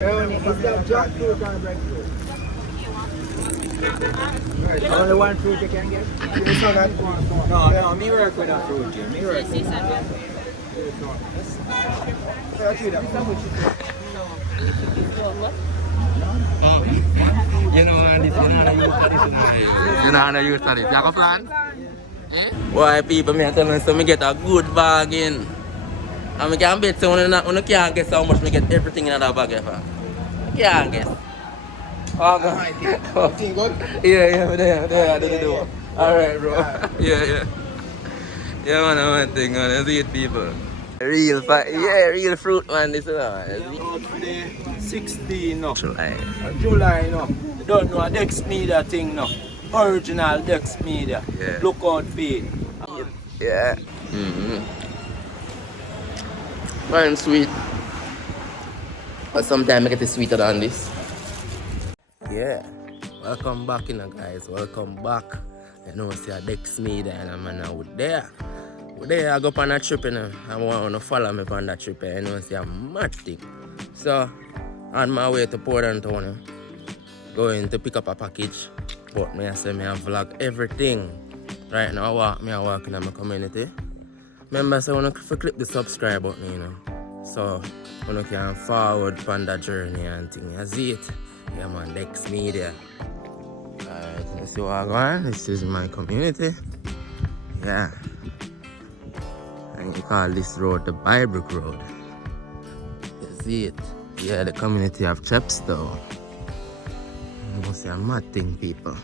Is that jackfruit or breadfruit? Only one fruit you can get? No, me work with a fruit here. Me work with a You know how this, you know how to use this. You have a plan? Eh? Why people me tell me so me get a good bargain. And I can bet so when you can't guess how much me get everything in that bag for. You can't guess. Oh, God. Good? Yeah, there, the door. Alright, bro. Yeah. Yeah, man, one thing, man. Let's eat people. Real fruit, man. This is out for the 16 no. July. July no. You don't know a Dex Media thing no. Original Dex Media. Yeah. Look out for it. Yeah. Fine, sweet. But sometimes I get it sweeter than this. Yeah. Welcome back, guys. Welcome back. You know, see a Dex Media and I'm out there. There I go on a trip, I want to follow me on that trip, see a mad thing. So, on my way to Portland Town, going to pick up a package. But I say I vlog everything. Right now I walk in my community. Remember, so I want to click the subscribe button, So, you can forward on that journey and thing. You see it? Yeah, man, Dex Media. Alright, let's see what I'm going. This is my community. Yeah. And you call this road the Bybrook Road. You see it? Yeah, the community of Chepstow. You must see a mad thing, people.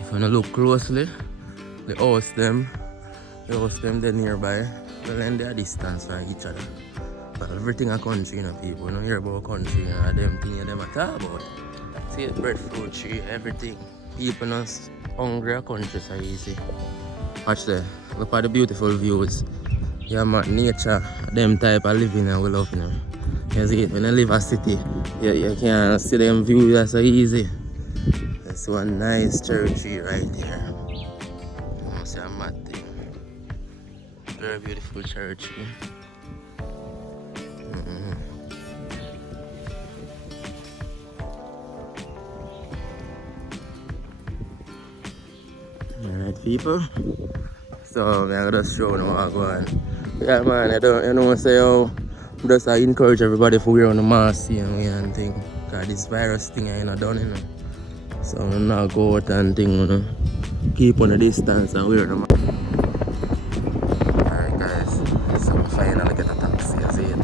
If you look closely, the house them they're nearby. Well, and they're distance from each other. But everything a country, people. You don't hear about country, them things them a talk about. See it, breadfruit tree, everything. People not hungry a country so easy. Watch there. Look at the beautiful views. Yeah, man, nature, them type of living we love, You see it, when you live a city, you can't see them views that's so easy. That's one nice cherry tree right there. You see a mad thing. Very beautiful cherry tree. Alright, people. So I'm gonna just show them what I'm going. Yeah, man, I just encourage everybody to wear on the mask, and thing. Because this virus thing ain't done, So I'm not go out and thing, Keep on the distance and wear the mask. Alright, guys. So I'm finally get a taxi, you see it?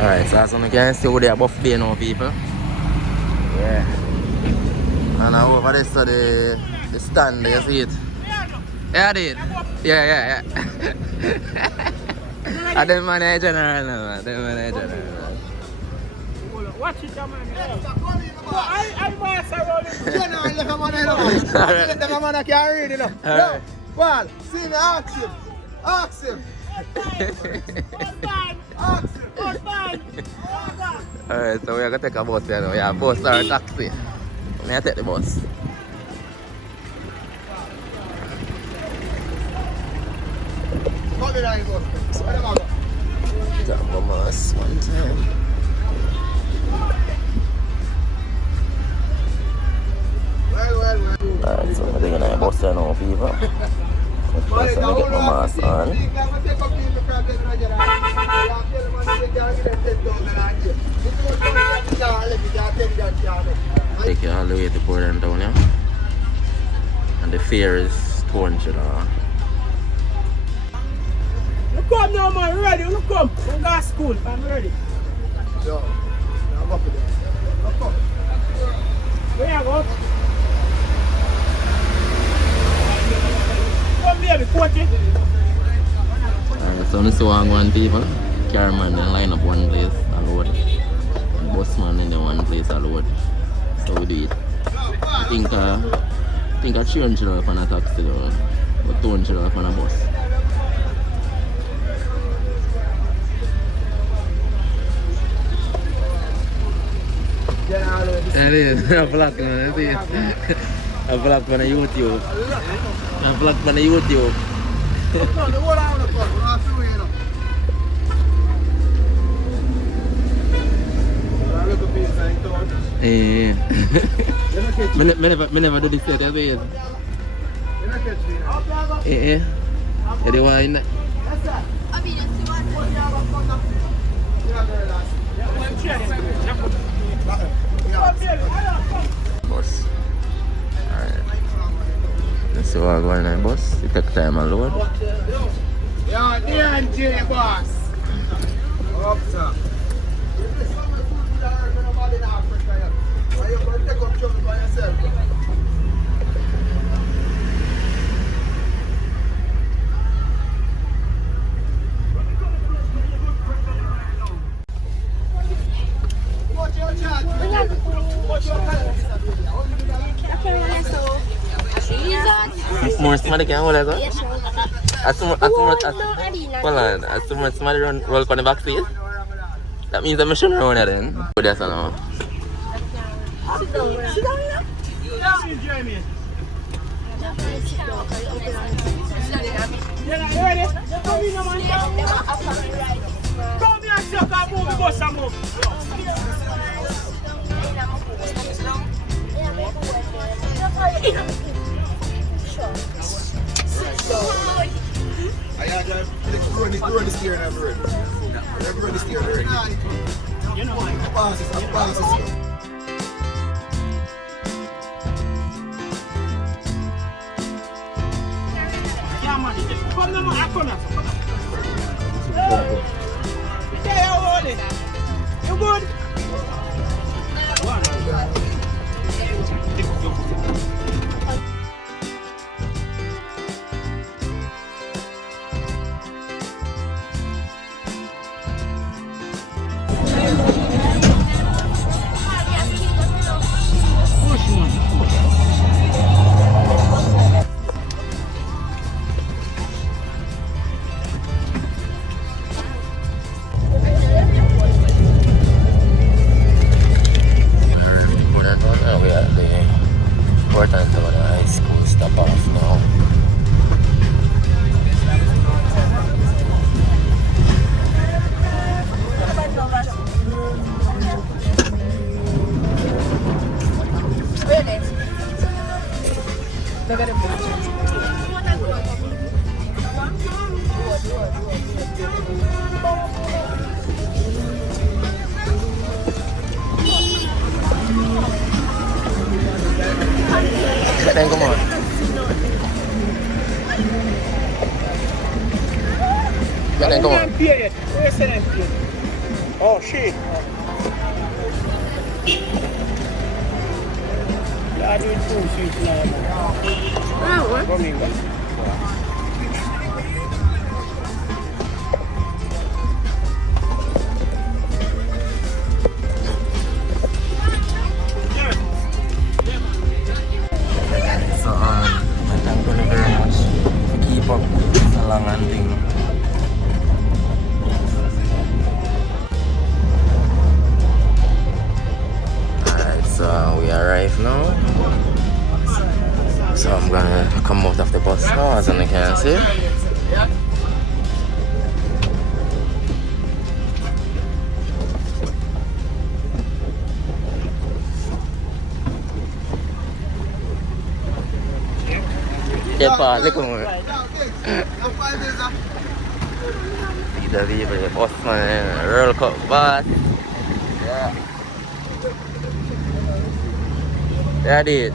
Alright, so as you can see over there, buff day now, people. Yeah. And over there, so the stand, you see it? Yeah, I did. Yeah. And them man are general now, man. Them man are general. Watch it, man. I'm general, the man can't read, No, well, see me, ask him. Alright, so we are going to take a bus here now. Yeah, bus or a taxi. May I take the bus? Jump a bus one time. Well, Alright, so I'm taking a bus there now, people. First, I'm get my mask on. Take you all the way to Portland down here. And the fare is $200. Look up now, man. Ready? Look up. Don't go to school. I'm ready. Yo, I'm up there. Look up. Where you go? Come here, report it. Alright, so this is one people. Carman they line up one place and load. And busman in the one place and load. So we do it. I think $300 on a taxi though, but $200 on a bus. It is. A vlog man, see it. A vlog on YouTube. A vlog on YouTube. Eh. Me never do this yet, see it. Eh. You do want in that? Bus. Alright. Let's see what going on bus. You take time and load. Yeah, D&J boss. Up, sir. More somebody can hold us up? As soon as somebody roll on the back seat, that means I'm shouldn't run it then. But that's all. Sit down here. Jeremy. You ready? Come in, man. Come here, sir. Come move the bus and move. Run the steering over it. Run the steering over it. You know what? Passes. Yeah, man. Come on, I come now. Hey, how old is it? You good? Portland Jamaica I school stop off now. Then come on. Then come on. Oh shit. Yeah, doing 2 sheets now. Oh, what? Coming back. Thank you very much for keep up the long and thing. Alright, so we arrive now. So I'm gonna come out of the bus now, as you can see. birthday party come on. See the people, the postman, World Cup boss. Yeah. Yeah, I did.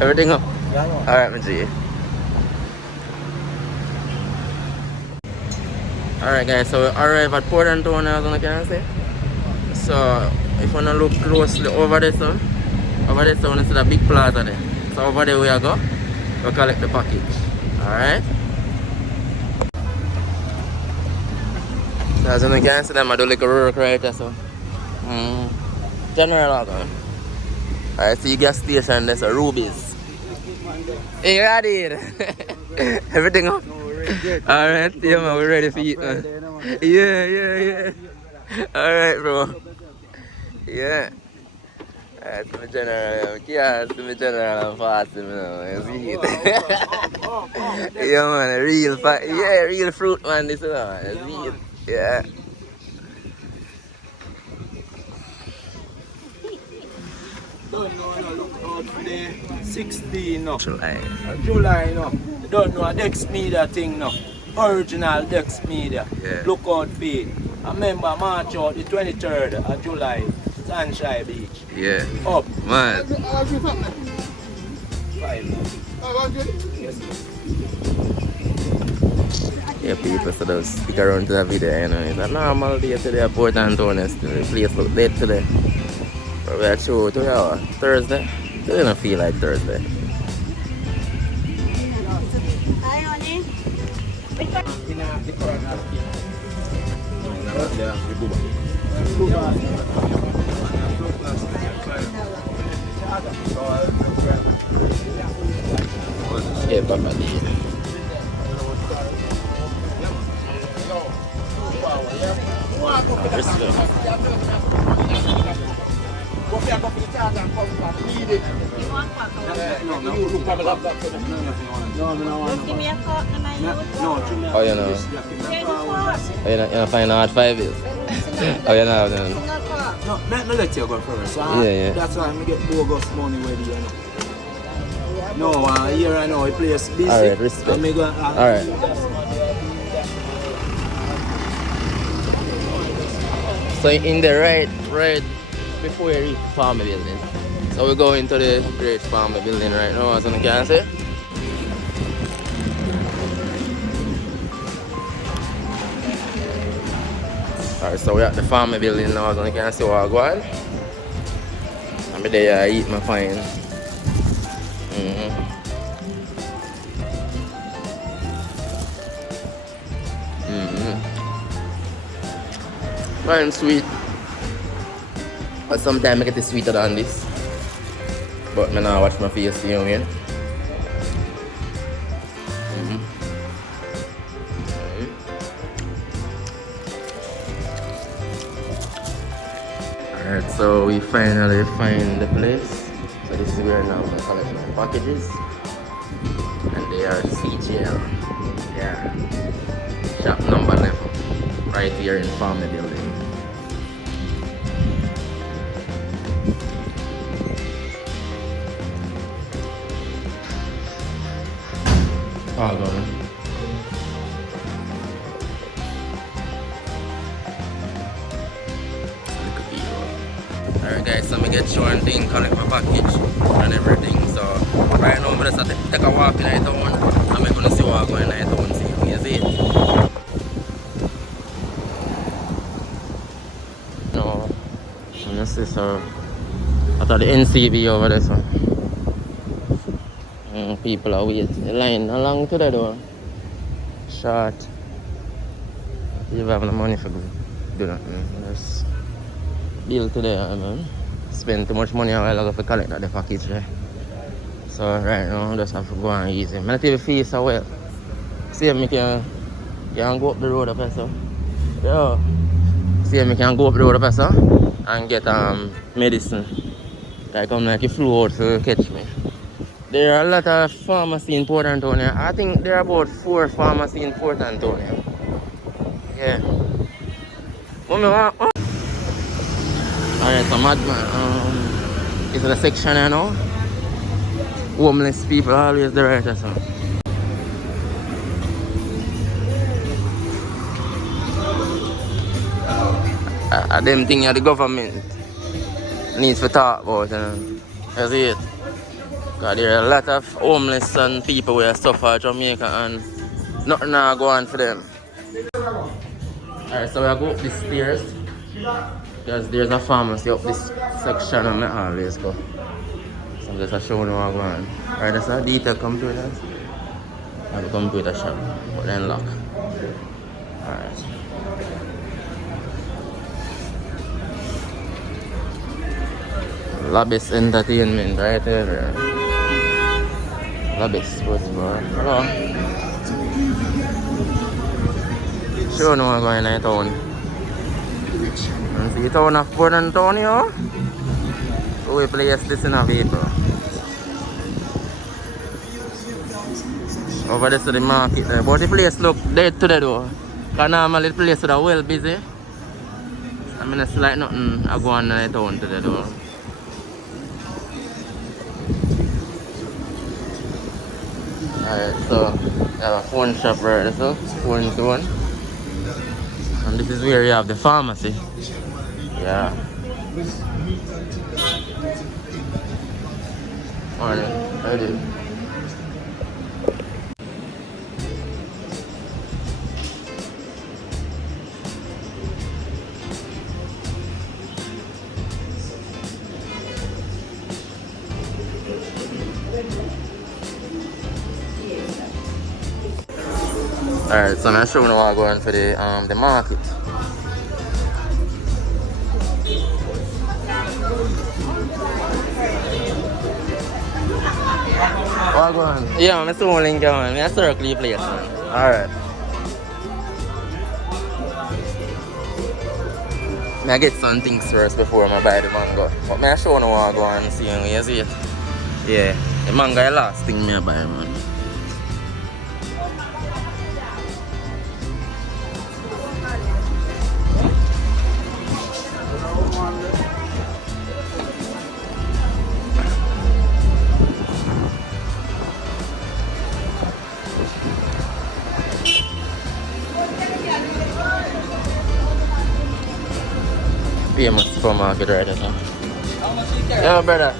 Everything up? Yeah, no. Alright, my G. Alright guys, so we arrived at Portland now, I can say. So if you wanna look closely over there, so you see the big plaza there. So over there we are go. We collect the package. Alright. So as you can see them I do like a work right there, so. General Alcohol. Alright, see gas station there's a Ruby's. Hey, ready? Everything up? Alright, yeah man, we're ready for eat man. Yeah. Alright bro. Yeah. Alright, my general, my general, I'm fasting now. Yeah man, real fruit man, this one. Yeah. Don't know, no, look out for the 16 no. July. July no. Don't know a Dex Media thing no. Original Dex Media. Yeah. Look out for it. I remember March out the 23rd of July, Sunshine Beach. Yeah. Up. Man. 5. Yes. Yeah, people, so they'll stick around to the video, you know. It's a normal day today at Portland still. The place look dead today. But we are show today, Thursday. It doesn't feel like Thursday. Yeah, Papa D. Give me a cup and I use Oh, you know. Oh, you're not finding out 5 years. Oh, you know. Then. No, let me let you go first. Yeah. That's why I get bogus money with you, know. No, here I know, he plays busy. Alright, respect. Alright. So in the right before we reach the farm building. So we go into the great farm building right now, as you can see. Alright, so we're at the farm building now, as you can see what I'm going. I'm there, I eat my fine. Fine sweet. But sometimes I get it sweeter than this. But I now watch my face, you know what I mean? Alright, so we finally find the place. So this is where now I'm collecting my packages. And they are CGL. Yeah. Shop number 11. Right here in Farm Building. All gone. Alright guys, so I get sure and thing, collect my package and everything. So right now I'm just take a walk in the town and I'm gonna see what I'm going in the town, see you see it. No, I'm see so I thought the NCB over there so people are waiting. The line along to the door. Short. You have no money for do nothing. Just deal today, man. Spend too much money a while ago for collect the package there. So right now I just have to go and easy. I'm not even feel so well. See if I can go up the road up there so. Yeah. See if I can go up the road up there so and get medicine. Like I'm like a flu out to catch me. There are a lot of pharmacies in Port Antonio. I think there are about 4 pharmacies in Port Antonio. Yeah. Alright, so madman. Is it a section here now? homeless people always the right or something. Them thing the government needs to talk about, you know. That's it. Because there are a lot of homeless and people who suffer in Jamaica and nothing now go on for them. Alright, so we go up the stairs because there's a pharmacy up this section and I always go. So I'm just showing you what going on. Alright, that's a detail computers. I have a computer shop, but then lock. Alright. Labis Entertainment right there. Labis Sports Bar. Hello. Sure no one going in town. And see town of Port Antonio. So we place this in a paper. Over there to the market there. But the place look dead today though. Because normally the place is well busy. I mean it's like nothing I go on in town today though. Alright, so we have a phone shop right there, so phone zone. And this is where you have the pharmacy. Yeah. Morning, ready. Alright, so I'm showing you what I'm going for the market. What going? Yeah, I'm still link going. I'm circle place, man. Alright. I get some things first before I buy the mango. But I'm showing you what I'm going and see you see it. Yeah, the mango is the last thing I buy, man. Famous supermarket right now. Yeah, brother.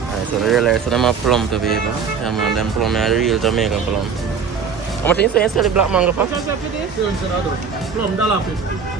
Alright, so I realize that I'm a plum to people. Yeah man, them plum are the real Jamaican plum. How much you say you sell the black mango for? Plum $1.50.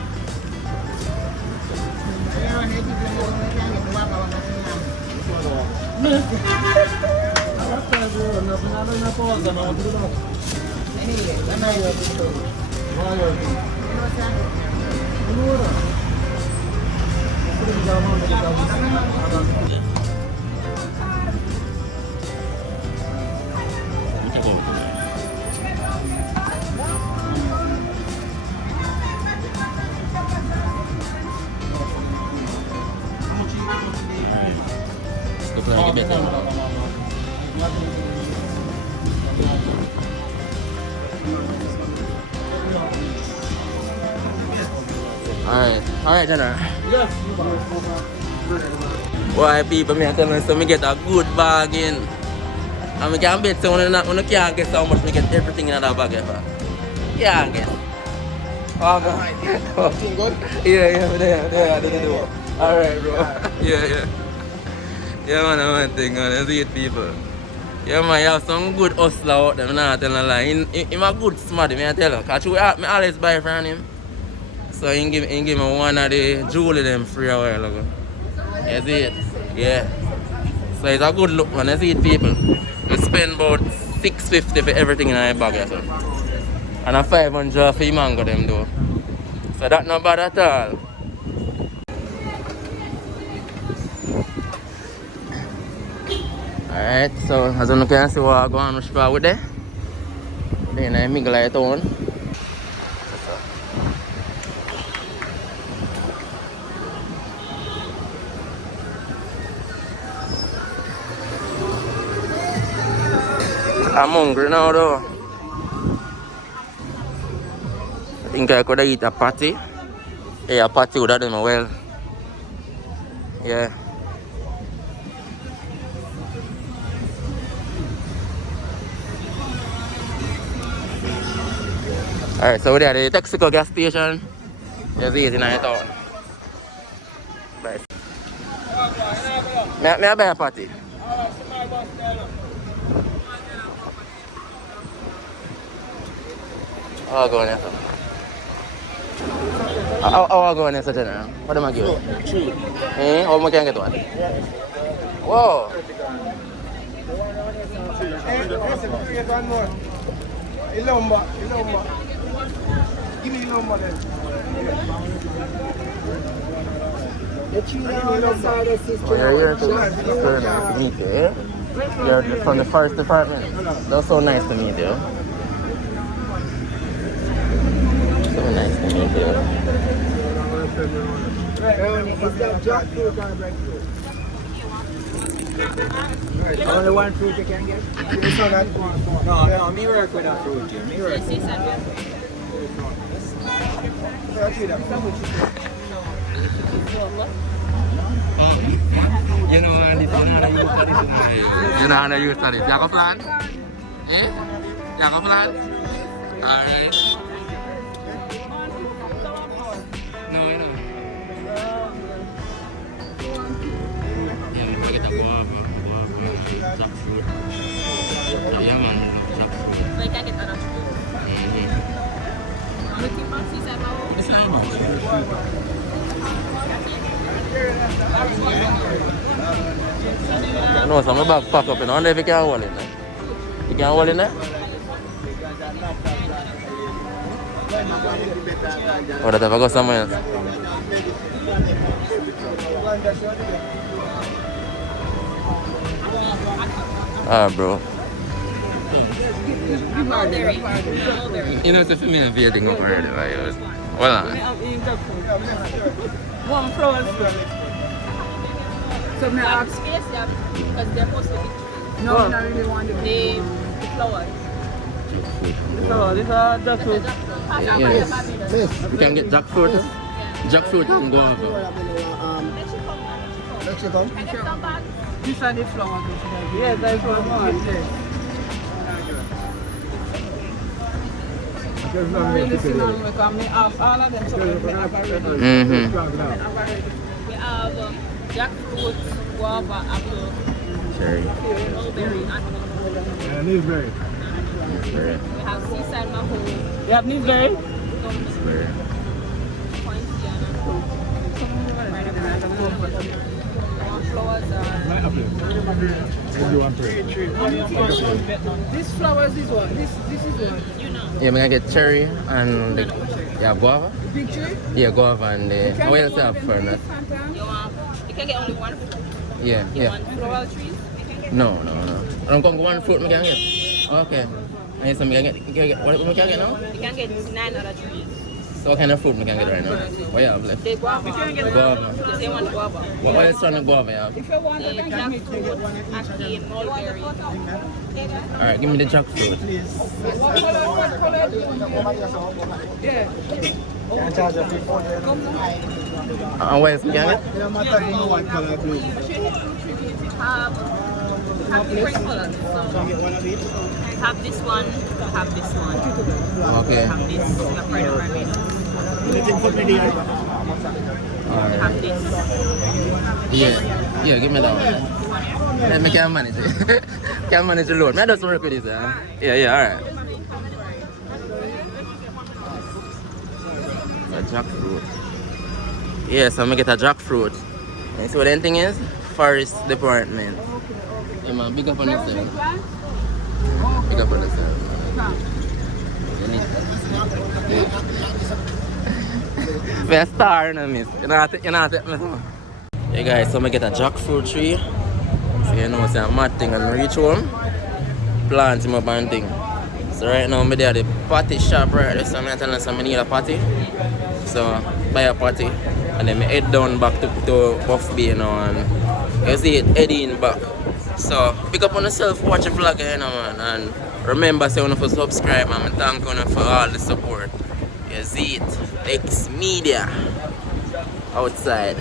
Alright, Jenna. Why people me tell me so me get a good bargain. And me can bet so when you can't guess how much me get everything in that bag ever. Can't guess. Okay. Good? Yeah, alright bro. Yeah. Yeah man, I want thing man, that's it people. Yeah man, you have some good hustler out there, I'm not telling a lie. He's a good smart, I tell you. Because I always buy from him. So he give me one of the jewelry them free a while ago. You see it? Yeah. So it's a good look man, you see it people. We spend about $6.50 for everything in my bag so. And a $500 for mango them though. So that's not bad at all. Alright, so as you can see what I go on with there. Then I mingle it on. I'm hungry now though. I think I could have eat a patty. Yeah, a patty would have done me well. Yeah. Alright, so we're at the Texaco gas station. It's easy now in town. Bye. May I buy a patty? I'll go in there. I'll go in there, General. What am I giving? Eh? How much can I get one? Whoa! Give me number then. You're here to meet you, eh? You're from the forest department. That's so nice to meet you. So nice to meet you. Is that jackfruit or breadfruit? Only one fruit you can get? No, me work with a fruit here. Me work with You know how to use this. You know how to use this. You have a plan? Eh? You have a plan? Alright. No, you know. Yeah, we get a guava, jackfruit. Yeah, man, jackfruit. Like I get another fruit. It's not much. No, so my bag pack up. I wonder if you can hold it. You can hold it there? Or that if I go somewhere else? Ah, bro. Mulberry. You know, it's a familiar thing up already. Hold on. one flower. So may I ask? Space them because they're supposed to be trees. No, I really want them. The flowers. So these are jackfruit. Yes. You can get jackfruit. Jackfruit and guava. Mexico. Can I get some bags? These are the flowers. Yes, that's one more. Really see now because we have all of them. So we have already. We have jackfruit, guava, apple, Cherry. mulberry, and And newsberry. we have seaside mango, You have newsberry? pointy, and flowers are This flowers is one. This is one. Yeah, I'm gonna get cherry and the, yeah, guava. Big tree? Yeah, guava and the. What else you have for that? you can get only one fruit. Yeah, You yeah. want floral trees? No. I'm going to one fruit I can get. Okay. And so I can get, what we can get now? You can get 9 other trees. So what kind of fruit we can get right now? What you have left? The guava. The guava. The same one guava. What else on the guava you have? If you want, The jackfruit, actually, mulberry. Alright, give me the jackfruit. what color? Yeah. And what else we can get? Have different colors. So have this one, have this one. Okay. Have this, have red rabbit. Alright. Have this. Yeah, give me that one. Let me can manage it. Can manage the load. May I just work with this, huh? Yeah, alright. A jackfruit. Yeah, so I'm gonna get a jackfruit. And see what the thing is? Forest department. Yeah, man, big up on yourself. Big up on yourself. We're a star in a miss. You know take me. Yeah, guys, so I'm gonna get a jackfruit tree. So you know, it's a mad thing and reach home. Plant him up and thing. So right now, I'm there at the patty shop right there. So I'm telling us I need a patty. So buy a patty. And then I head down back to Buff Bay now and you see it heading back. So pick up on yourself, watch a vlog here now, man, and Remember, say you want to subscribe, and I thank you for all the support. You see it. X Media outside.